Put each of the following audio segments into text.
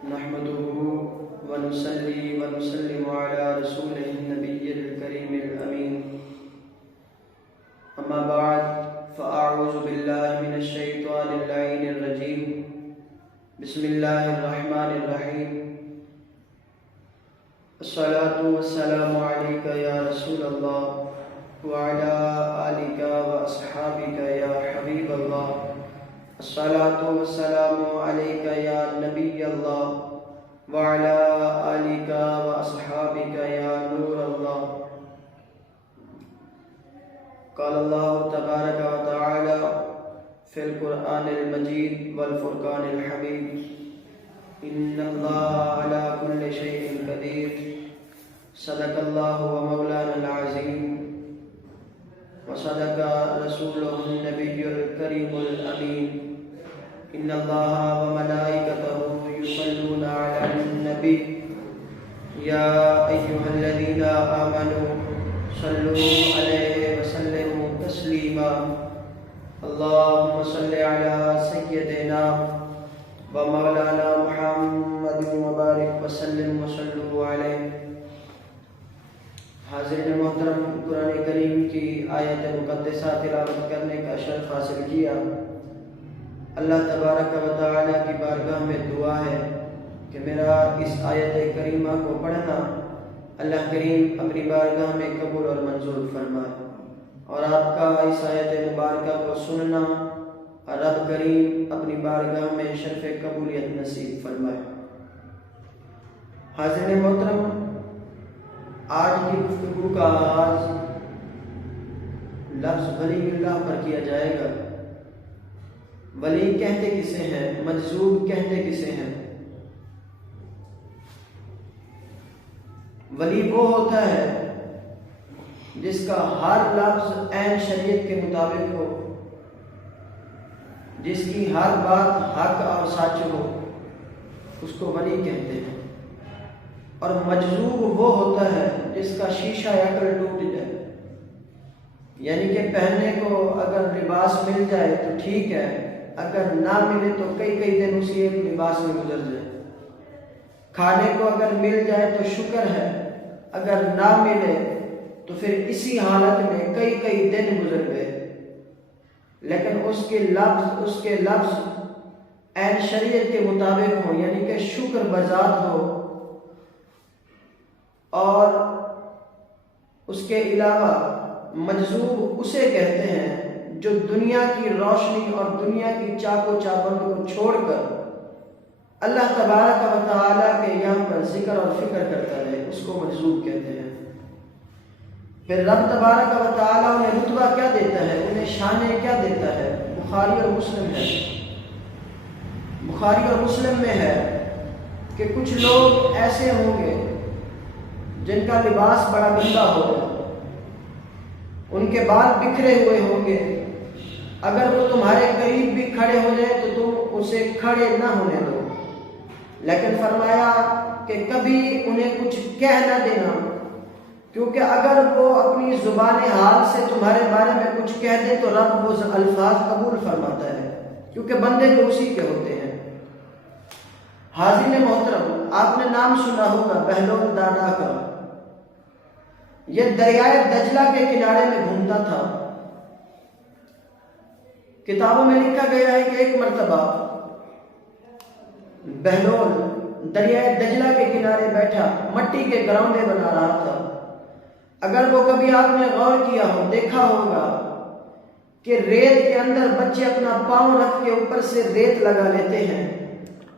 نحمده ونصلي ونسلم على رسوله النبي الكريم الأمين. أما بعد فأعوذ بالله من الشيطان اللعين الرجيم. بسم الله الرحمن الرحيم. الصلاة والسلام عليك يا رسول الله وعلى آلك وأصحابك يا حبيب الله. الصلاة والسلام عليك يا نبي الله وعلى آلك وأصحابك يا نور الله. قال الله تبارك وتعالى في القرآن المجيد والفرقان الحميد: إن الله على كل شيء قدير. صدق الله ومولانا العظيم وصدق رسوله النبي الكريم الأمين. إن الله وملائكته يصلون على النبي يا أيها الذين آمنوا صلوا عليه وسلموا تسليما. اللهم صل على سيدنا ومولانا محمد وبارك وسلم وصلوا عليه. حاضرین محترم، قرآن کریم کی آیت مقدسہ تلاوت کرنے کا شرف حاصل کیا. اللہ تبارک و تعالی کی بارگاہ میں دعا ہے کہ میرا اس آیت کریمہ کو پڑھنا اللہ کریم اپنی بارگاہ میں قبول اور منظور فرمائے، اور آپ کا اس آیت مبارکہ کو سننا رب کریم اپنی بارگاہ میں شرف قبولیت نصیب فرمائے. حاضرین محترم، آج کی گفتگو کا آغاز لفظ ولی اللہ پر کیا جائے گا. ولی کہتے کسے ہیں؟ مجذوب کہتے کسے ہیں؟ ولی وہ ہوتا ہے جس کا ہر لفظ عین شریعت کے مطابق ہو، جس کی ہر بات حق اور سچ ہو، اس کو ولی کہتے ہیں. اور مجذوب وہ ہوتا ہے جس کا شیشہ عقل ٹوٹ جائے، یعنی کہ پہننے کو اگر لباس مل جائے تو ٹھیک ہے، اگر نہ ملے تو کئی دن اسی ایک لباس میں گزر جائے. کھانے کو اگر مل جائے تو شکر ہے، اگر نہ ملے تو پھر اسی حالت میں کئی دن گزر گئے. لیکن اس کے لفظ عین شریعت کے مطابق ہو، یعنی کہ شکر بذات ہو. اور اس کے علاوہ مجذوب اسے کہتے ہیں جو دنیا کی روشنی اور دنیا کی چاق و چابند کو چھوڑ کر اللہ تبارک و تعالیٰ کے یہاں پر ذکر اور فکر کرتا ہے، اس کو مجذوب کہتے ہیں. پھر رب تبارک و تعالیٰ انہیں رتبہ کیا دیتا ہے، انہیں شان کیا دیتا ہے. بخاری اور مسلم میں ہے کہ کچھ لوگ ایسے ہوں گے جن کا لباس بڑا گندا ہوگا، ان کے بال بکھرے ہوئے ہوں گے. اگر وہ تمہارے قریب بھی کھڑے ہو جائے تو تم اسے کھڑے نہ ہونے دو. لیکن فرمایا کہ کبھی انہیں کچھ کہہ نہ دینا، کیونکہ اگر وہ اپنی زبان حال سے تمہارے بارے میں کچھ کہہ دے تو رب وہ الفاظ قبول فرماتا ہے، کیونکہ بندے تو اسی کے ہوتے ہیں. حاضرین محترم، آپ نے نام سنا ہوگا بہلول دانا کا. یہ دریائے دجلہ کے کنارے میں گھومتا تھا. کتابوں میں لکھا گیا ہے کہ ایک مرتبہ بہلول دریائے دجلہ کے کنارے بیٹھا مٹی کے گراؤنڈے بنا رہا تھا. اگر وہ کبھی آپ نے غور کیا ہو، دیکھا ہوگا کہ ریت کے اندر بچے اپنا پاؤں رکھ کے اوپر سے ریت لگا لیتے ہیں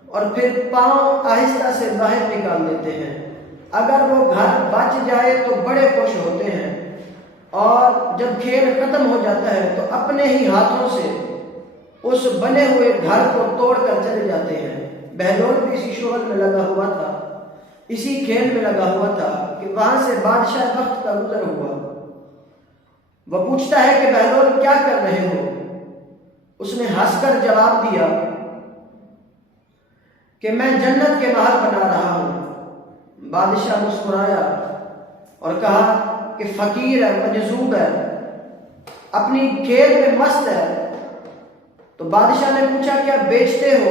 اور پھر پاؤں آہستہ سے باہر نکال دیتے ہیں. اگر وہ گھر بچ جائے تو بڑے خوش ہوتے ہیں، اور جب کھیل ختم ہو جاتا ہے تو اپنے ہی ہاتھوں سے اس بنے ہوئے گھر کو توڑ کر چلے جاتے ہیں. بہلول بھی اسی شغل میں لگا ہوا تھا، اسی کھیل میں لگا ہوا تھا کہ وہاں سے بادشاہ وقت کا گزر ہوا. وہ پوچھتا ہے کہ بہلول کیا کر رہے ہو؟ اس نے ہنس کر جواب دیا کہ میں جنت کے محل بنا رہا ہوں. بادشاہ مسکرایا اور کہا کہ فقیر ہے، مجذوب ہے، اپنی کھیل میں مست ہے. تو بادشاہ نے پوچھا کیا بیچتے ہو؟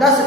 10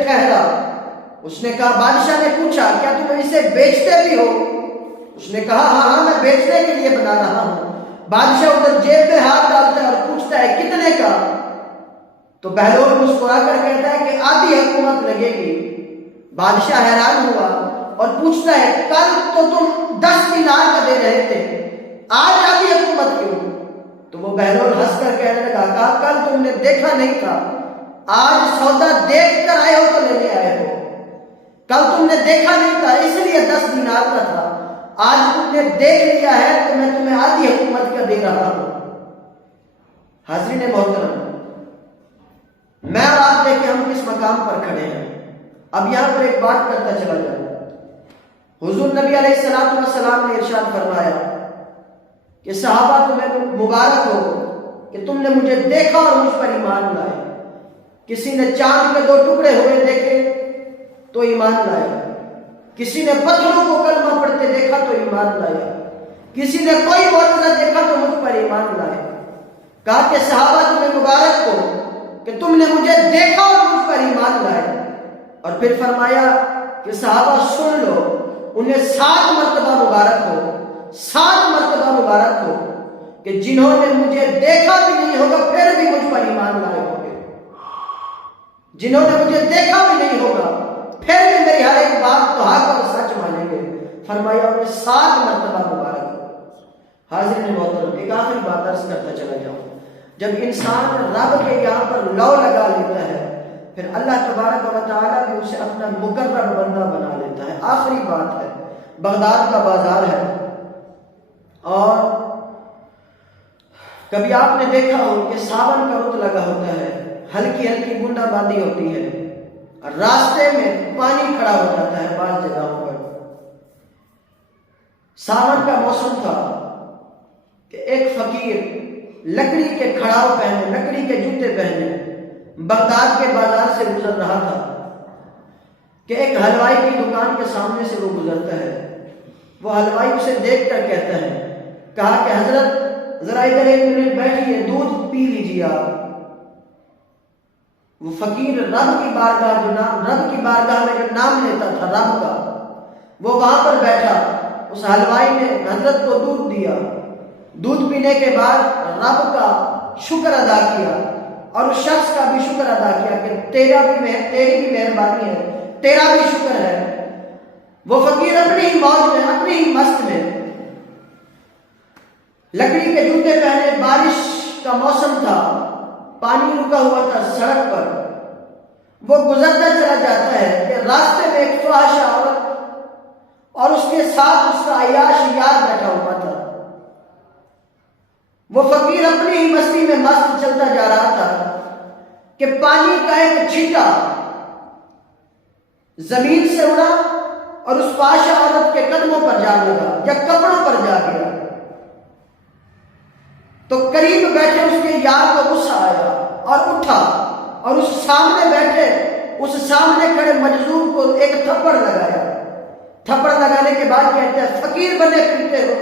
ٹھہرا۔ اس نے کہا، بادشاہ نے پوچھا، کیا تم اسے بیچتے بھی ہو؟ اس نے کہا، ہاں میں بیچنے کے لیے بنا رہا ہوں۔ بادشاہ ادھر جیب میں ہاتھ ڈالتا ہے اور پوچھتا ہے، کتنے کا؟ تو بہلول مسکرا کر کہتا ہے کہ آدھی حکومت لگے گی۔ بادشاہ حیران ہوا اور پوچھتا ہے، کل تو تم 10 دینار کا دے رہے تھے، آج آدھی حکومت کیوں؟ تو وہ بہلول ہنس کر کہنے لگا، کہا کل تم نے دیکھا نہیں تھا، آج سودا دیکھ کر آئے ہو تو لینے آئے ہو۔ کل تم نے دیکھا نہیں تھا اس لیے 10 دینار کا تھا، آج تم نے دیکھ لیا ہے تو میں تمہیں آدھی حکومت کا دے رہا ہوں۔ حاضرین محترم، میں اور آپ دیکھیں ہم کس مقام پر کھڑے ہیں۔ اب یہاں پر ایک بات کرتا چلا جاؤں۔ حضور نبی علیہ السلام نے ارشاد فرمایا کہ صحابہ تمہیں مبارک ہو کہ تم نے مجھے دیکھا اور مجھ پر ایمان لائے۔ کسی نے چاند کے 2 ٹکڑے ہوئے دیکھے تو ایمان لایا، کسی نے پتھروں کو کلمہ پڑھتے دیکھا تو ایمان لایا، کسی نے کوئی معجزہ دیکھا تو مجھ پر ایمان لائے۔ کہا کہ صحابہ تمہیں مبارک ہو کہ تم نے مجھے دیکھا اور مجھ پر ایمان لائے۔ اور پھر فرمایا کہ صحابہ سن لو، انہیں 7 مرتبہ مبارک ہو، 7 مرتبہ مبارک ہو کہ جنہوں نے مجھے دیکھا بھی نہیں ہوگا پھر بھی مجھ پر ایمان لائے ہوں گے، جنہوں نے مجھے دیکھا بھی نہیں ہوگا پھر بھی میری ہر ایک بات تو حق اور سچ مانیں گے۔ فرمایا انہیں 7 مرتبہ مبارک ہو۔ حاضرین محترم، ایک آخری بات عرض کرتا چلا جاؤں۔ جب انسان رب کے یہاں پر لو لگا لیتا ہے پھر اللہ تبارک و تعالیٰ بھی اسے اپنا مقرب بندہ بنا لیتا ہے۔ آخری بات ہے، بغداد کا بازار ہے، اور کبھی آپ نے دیکھا ہو کہ ساون کا رت لگا ہوتا ہے، ہلکی ہلکی بوندا باندی ہوتی ہے، اور راستے میں پانی کھڑا ہو جاتا ہے بعض جگہوں پر۔ ساون کا موسم تھا کہ ایک فقیر لکڑی کے کھڑاؤ پہنے، لکڑی کے جوتے پہنے بغداد کے بازار سے گزر رہا تھا کہ ایک حلوائی کی دکان کے سامنے سے وہ گزرتا ہے۔ وہ حلوائی اسے دیکھ کر کہتا ہے، کہا کہ حضرت ذرا ادھر ایک منٹ بیٹھیے، دودھ پی لیجیے آپ۔ وہ فقیر رب کی بارگاہ میں جو نام لیتا تھا رب کا، وہ وہاں پر بیٹھا۔ اس حلوائی نے حضرت کو دودھ دیا، دودھ پینے کے بعد رب کا شکر ادا کیا اور اس شخص کا بھی شکر ادا کیا کہ تیری بھی مہربانی ہے، تیرا بھی شکر ہے۔ وہ فقیر اپنی ہی موج میں، اپنی ہی مست میں، لکڑی کے جوتے پہنے، بارش کا موسم تھا، پانی رکا ہوا تھا سڑک پر، وہ گزرتا چلا جاتا ہے کہ راستے میں ایک فحاشہ عورت اور اس کے ساتھ اس کا عیاش یار بیٹھا ہوا تھا۔ وہ فقیر اپنی ہی مستی میں مست چلتا جا رہا تھا کہ پانی کا ایک چھٹا زمین سے اڑا اور اس فحاشہ عورت کے قدموں پر جا لگا یا کپڑوں پر جا گیا۔ تو قریب بیٹھے اس کے یار کو غصہ آیا اور اٹھا اور اس سامنے بیٹھے، اس سامنے کھڑے مجذوب کو ایک تھپڑ لگایا۔ تھپڑ لگانے کے بعد کہتے ہیں، فقیر بنے پھرتے ہو،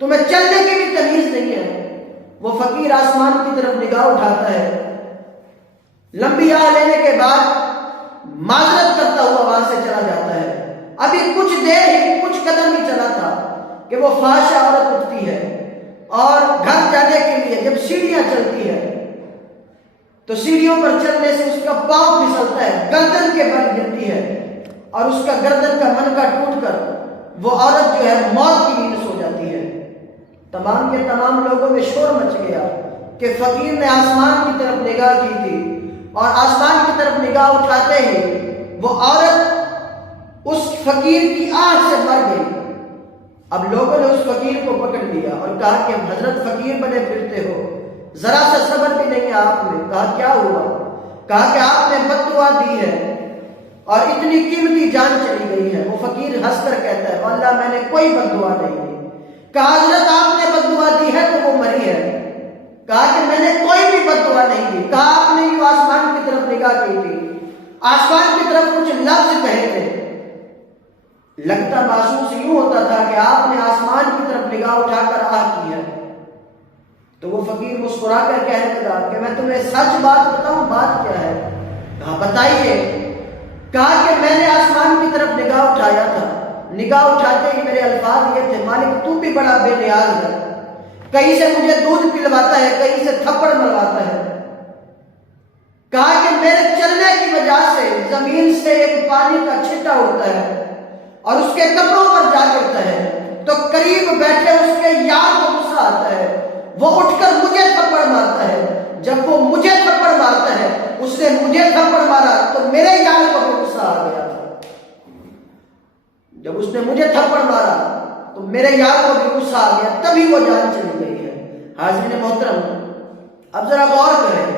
تمہیں چلنے کی بھی تمیز نہیں ہے۔ وہ فقیر آسمان کی طرف نگاہ اٹھاتا ہے، لمبی آہ لینے کے بعد معذرت کرتا ہوا وہاں سے چلا جاتا ہے۔ ابھی کچھ دیر ہی، کچھ قدم ہی چلا تھا کہ وہ فحاشہ عورت اٹھتی ہے اور گھر جانے کے لیے جب سیڑھیاں چلتی ہے تو سیڑھیوں پر چلنے سے اس کا پاؤں پھسلتا ہے، گردن کے بل گرتی ہے اور اس کا گردن کا منکا ٹوٹ کر وہ عورت جو ہے موت کی نیند سو جاتی ہے۔ تمام کے تمام لوگوں میں شور مچ گیا کہ فقیر نے آسمان کی طرف نگاہ کی تھی اور آسمان کی طرف نگاہ اٹھاتے ہی وہ عورت اس فقیر کی آنکھ سے مر گئی۔ اب لوگوں نے اس فقیر کو پکڑ لیا اور کہا کہ حضرت فقیر بنے پھرتے ہو، ذرا سا صبر بھی نہیں ہے آپ میں۔ کہا کیا ہوا؟ کہا کہ آپ نے بد دعا دی ہے اور اتنی قیمتی جان چلی گئی ہے۔ وہ فقیر ہنس کر کہتا ہے، واللہ میں نے کوئی بد دعا نہیں دی۔ کہا حضرت آپ نے بد دعا دی ہے تو وہ مری ہے۔ کہا کہ میں نے کوئی بھی بد دعا نہیں دی۔ کہا آپ نے جو آسمان کی طرف نگاہ کی تھی، آسمان کی طرف کچھ لفظ کہے تھے، لگتا محسوس یوں ہوتا تھا کہ آپ نے آسمان کی طرف نگاہ اٹھا کر آہ کی ہے۔ تو وہ فقیر مسکرا کر کہنے لگا کہ میں تمہیں سچ بات بتاؤں، بات کیا ہے؟ کہا بتائیے. کہا کہ میں نے آسمان کی طرف نگاہ اٹھایا تھا, نگاہ اٹھاتے ہی میرے الفاظ یہ تھے, مالک تو بھی بڑا بے نیاز ہے, کہیں سے مجھے دودھ پلواتا ہے, کہیں سے تھپڑ مرواتا ہے. کہا کہ میرے چلنے کی وجہ سے زمین سے ایک پانی کا چھٹا اڑتا ہے اور اس کے کپڑوں پر جا گرتا ہے, تو قریب بیٹھے اس کے یار کو غصہ آتا ہے, وہ اٹھ کر مجھے تھپڑ مارتا ہے. جب وہ مجھے تھپڑ مارتا ہے, اس نے مجھے تھپڑ مارا تو میرے یار کو بھی غصہ آ گیا تھا. جب اس نے مجھے تھپڑ مارا تو میرے یار کو بھی غصہ آ گیا, تبھی وہ جان چلی گئی ہے. حاضرین محترم, اب ذرا غور کریں,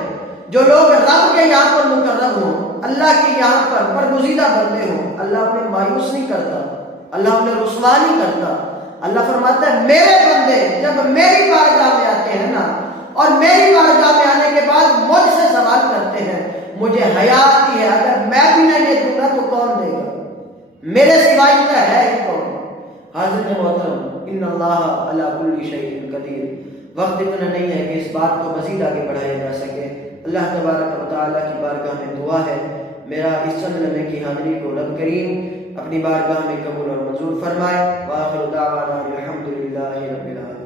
جو لوگ رب کے یہاں پر مقرب ہوں, اللہ کے یہاں پر برگزیدہ بندے ہوں, اللہ انہیں مایوس نہیں کرتا, اللہ انہیں رسوا نہیں کرتا. اللہ فرماتا ہے میرے بندے جب میری بارگاہ میں آتے ہیں نا, اور میری بارگاہ میں آنے کے بعد مجھ سے سوال کرتے ہیں, مجھے حیا آتی ہے, اگر میں بھی نہیں دوں گا تو کون دے گا, میرے سوائے کا ہے ہی کون. حاضر محترم, ان اللہ علی کل شیء قدیر. وقت اتنا نہیں ہے کہ اس بات کو مزید آگے بڑھایا جا سکے. اللہ تبارک و تعالیٰ کی بارگاہ میں دعا ہے میرا اس چند لمحے کی حاضری کو رب کریم اپنی بارگاہ میں قبول اور منظور فرمائے. وآخر دعوانا الحمدللہ رب العالمین.